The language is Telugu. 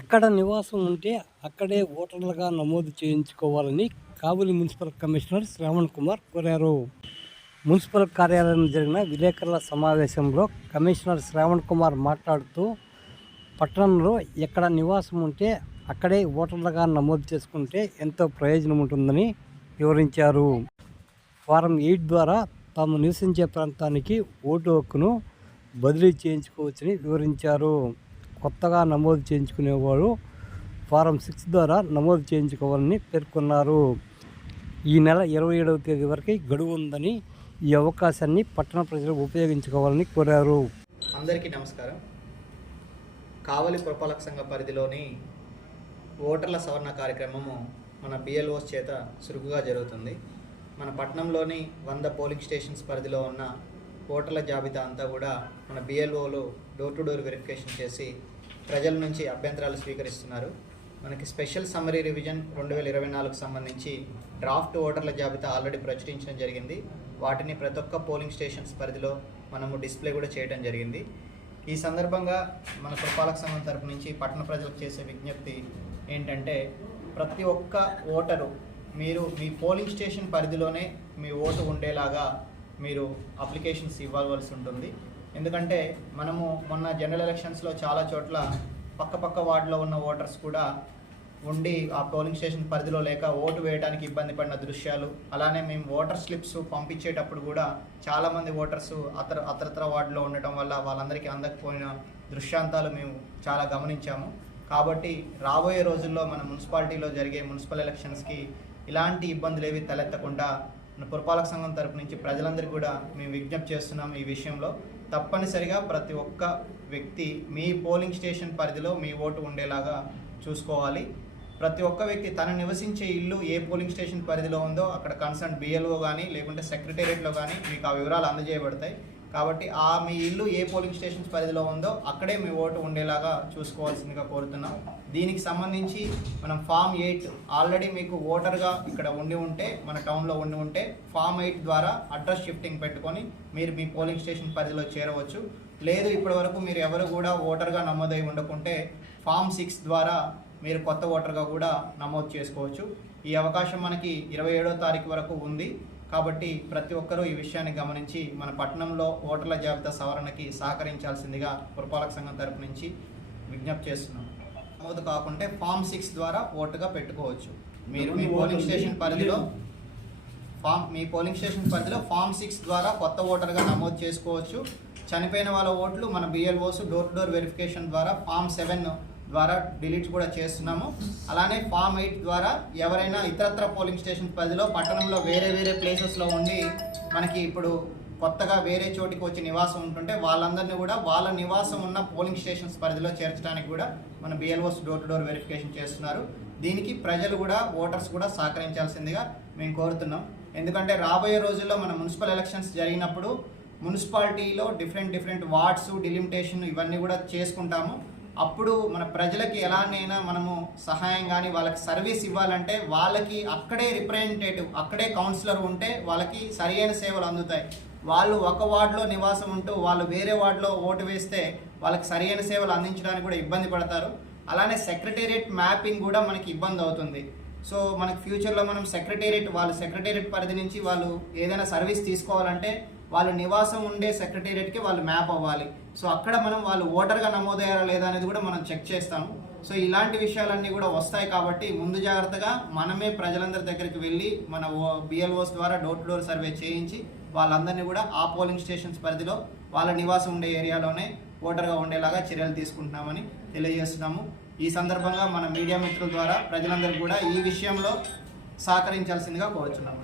ఎక్కడ నివాసం ఉంటే అక్కడే ఓటర్లుగా నమోదు చేయించుకోవాలని కాబూలి మున్సిపల్ కమిషనర్ శ్రావణ్ కుమార్ కోరారు. మున్సిపల్ కార్యాలయంలో జరిగిన విలేకరుల సమావేశంలో కమిషనర్ శ్రావణ్ కుమార్ మాట్లాడుతూ పట్టణంలో ఎక్కడ నివాసం ఉంటే అక్కడే ఓటర్లుగా నమోదు చేసుకుంటే ఎంతో ప్రయోజనం ఉంటుందని వివరించారు. ఫారం ఎయిట్ ద్వారా తాము నివసించే ప్రాంతానికి ఓటు హక్కును బదిలీ చేయించుకోవచ్చని వివరించారు. కొత్తగా నమోదు చేయించుకునేవారు ఫారం సిక్స్ ద్వారా నమోదు చేయించుకోవాలని పేర్కొన్నారు. ఈ నెల ఇరవై ఏడవ తేదీ వరకు గడువు ఉందని ఈ అవకాశాన్ని పట్టణ ప్రజలు ఉపయోగించుకోవాలని కోరారు. అందరికీ నమస్కారం. కావలి పురపాలక సంఘ పరిధిలోని ఓటర్ల సవరణ కార్యక్రమము మన బిఎల్ఓస్ చేత చురుకుగా జరుగుతుంది. మన పట్టణంలోని వంద పోలింగ్ స్టేషన్స్ పరిధిలో ఉన్న ఓటర్ల జాబితా అంతా కూడా మన బిఎల్ఓలు డోర్ టు డోర్ వెరిఫికేషన్ చేసి ప్రజల నుంచి అభ్యంతరాలు స్వీకరిస్తున్నారు. మనకి స్పెషల్ సమ్మరీ రివిజన్ రెండు వేల ఇరవై నాలుగు సంబంధించి డ్రాఫ్ట్ ఓటర్ల జాబితా ఆల్రెడీ ప్రచురించడం జరిగింది. వాటిని ప్రతి ఒక్క పోలింగ్ స్టేషన్స్ పరిధిలో మనము డిస్ప్లే కూడా చేయడం జరిగింది. ఈ సందర్భంగా మన పురపాలక సంఘం తరపు నుంచి పట్టణ ప్రజలకు చేసే విజ్ఞప్తి ఏంటంటే ప్రతి ఒక్క ఓటరు మీరు మీ పోలింగ్ స్టేషన్ పరిధిలోనే మీ ఓటు ఉండేలాగా మీరు అప్లికేషన్స్ ఇవ్వవలసి ఉంటుంది. ఎందుకంటే మనము మొన్న జనరల్ ఎలక్షన్స్లో చాలా చోట్ల పక్క పక్క వార్డులో ఉన్న ఓటర్స్ కూడా ఉండి ఆ పోలింగ్ స్టేషన్ పరిధిలో లేక ఓటు వేయడానికి ఇబ్బంది పడిన దృశ్యాలు అలానే మేము ఓటర్ స్లిప్స్ పంపించేటప్పుడు కూడా చాలామంది ఓటర్స్ అతర అతరతర వార్డులో ఉండటం వల్ల వాళ్ళందరికీ అందకపోయిన దృశ్యాంతాలు మేము చాలా గమనించాము. కాబట్టి రాబోయే రోజుల్లో మన మున్సిపాలిటీలో జరిగే మున్సిపల్ ఎలక్షన్స్కి ఇలాంటి ఇబ్బందులు ఏవి తలెత్తకుండా పురపాలక సంఘం తరపు నుంచి ప్రజలందరికీ కూడా మేము విజ్ఞప్తి చేస్తున్నాం ఈ విషయంలో. తప్పనిసరిగా ప్రతి ఒక్క వ్యక్తి మీ పోలింగ్ స్టేషన్ పరిధిలో మీ ఓటు ఉండేలాగా చూసుకోవాలి. ప్రతి ఒక్క వ్యక్తి తను నివసించే ఇల్లు ఏ పోలింగ్ స్టేషన్ పరిధిలో ఉందో అక్కడ కన్సర్న్ బిఎల్ఓ కానీ లేకుంటే సెక్రటేరియట్లో కానీ మీకు ఆ వివరాలు అందజేయబడతాయి. కాబట్టి ఆ మీ ఇల్లు ఏ పోలింగ్ స్టేషన్స్ పరిధిలో ఉందో అక్కడే మీ ఓటు ఉండేలాగా చూసుకోవాల్సిందిగా కోరుతున్నాం. దీనికి సంబంధించి మనం ఫామ్ ఎయిట్ ఆల్రెడీ మీకు ఓటర్గా ఇక్కడ ఉండి ఉంటే మన టౌన్లో ఉండి ఉంటే ఫామ్ ఎయిట్ ద్వారా అడ్రస్ షిఫ్టింగ్ పెట్టుకొని మీరు మీ పోలింగ్ స్టేషన్ పరిధిలో చేరవచ్చు. లేదు ఇప్పటి వరకు మీరు ఎవరు కూడా ఓటర్గా నమోదై ఉండకుంటే ఫామ్ సిక్స్ ద్వారా మీరు కొత్త ఓటర్గా కూడా నమోదు చేసుకోవచ్చు. ఈ అవకాశం మనకి ఇరవై ఏడో తారీఖు వరకు ఉంది. కాబట్టి ప్రతి ఒక్కరూ ఈ విషయాన్ని గమనించి మన పట్టణంలో ఓటర్ల జాబితా సవరణకి సహకరించాల్సిందిగా పురపాలక సంఘం తరపు నుంచి విజ్ఞప్తి చేస్తున్నాం. నమోదు కాకుంటే ఫామ్ సిక్స్ ద్వారా ఓటుగా పెట్టుకోవచ్చు. మీరు మీ పోలింగ్ స్టేషన్ పరిధిలో ఫామ్ మీ పోలింగ్ స్టేషన్ పరిధిలో ఫామ్ సిక్స్ ద్వారా కొత్త ఓటర్గా నమోదు చేసుకోవచ్చు. చనిపోయిన వాళ్ళ ఓట్లు మన BLOs door to door verification ద్వారా ఫామ్ సెవెన్ ద్వారా డిలీట్ కూడా చేస్తున్నాము. అలానే ఫామ్ ఎయిట్ ద్వారా ఎవరైనా ఇతరత్ర పోలింగ్ స్టేషన్ పరిధిలో పట్టణంలో వేరే వేరే ప్లేసెస్లో ఉండి మనకి ఇప్పుడు కొత్తగా వేరే చోటికి వచ్చి నివాసం ఉంటుంటే వాళ్ళందరినీ కూడా వాళ్ళ నివాసం ఉన్న పోలింగ్ స్టేషన్స్ పరిధిలో చేర్చడానికి కూడా మన BLOs door to door verification చేస్తున్నారు. దీనికి ప్రజలు కూడా ఓటర్స్ కూడా సహకరించాల్సిందిగా మేము కోరుతున్నాం. ఎందుకంటే రాబోయే రోజుల్లో మన మున్సిపల్ ఎలక్షన్స్ జరిగినప్పుడు మున్సిపాలిటీలో డిఫరెంట్ డిఫరెంట్ వార్డ్స్ డిలిమిటేషన్ ఇవన్నీ కూడా చేసుకుంటాము. అప్పుడు మన ప్రజలకి ఎలానైనా మనము సహాయం కానీ వాళ్ళకి సర్వీస్ ఇవ్వాలంటే వాళ్ళకి అక్కడే రిప్రజెంటేటివ్ అక్కడే కౌన్సిలర్ ఉంటే వాళ్ళకి సరియైన సేవలు అందుతాయి. వాళ్ళు ఒక వార్డులో నివాసం ఉంటూ వాళ్ళు వేరే వార్డులో ఓటు వేస్తే వాళ్ళకి సరియైన సేవలు అందించడానికి కూడా ఇబ్బంది పడతారు. అలానే సెక్రటేరియట్ మ్యాపింగ్ కూడా మనకి ఇబ్బంది అవుతుంది. సో మనకి ఫ్యూచర్లో మనం సెక్రటేరియట్ వాళ్ళు సెక్రటేరియట్ పరిధి నుంచి వాళ్ళు ఏదైనా సర్వీస్ తీసుకోవాలంటే వాళ్ళు నివాసం ఉండే సెక్రటేరియట్కి వాళ్ళు మ్యాప్ అవ్వాలి. సో అక్కడ మనం వాళ్ళు ఓటర్గా నమోదయ్యారా లేదా అనేది కూడా మనం చెక్ చేస్తాము. సో ఇలాంటి విషయాలన్నీ కూడా వస్తాయి కాబట్టి ముందు జాగ్రత్తగా మనమే ప్రజలందరి దగ్గరికి వెళ్ళి మన బిఎల్ఓస్ ద్వారా డోర్ టు డోర్ సర్వే చేయించి వాళ్ళందరినీ కూడా ఆ పోలింగ్ స్టేషన్స్ పరిధిలో వాళ్ళ నివాసం ఉండే ఏరియాలోనే ఓటర్గా ఉండేలాగా చర్యలు తీసుకుంటున్నామని తెలియజేస్తున్నాము. ఈ సందర్భంగా మన మీడియా మిత్రుల ద్వారా ప్రజలందరూ కూడా ఈ విషయంలో సహకరించాల్సిందిగా కోరుచున్నాము.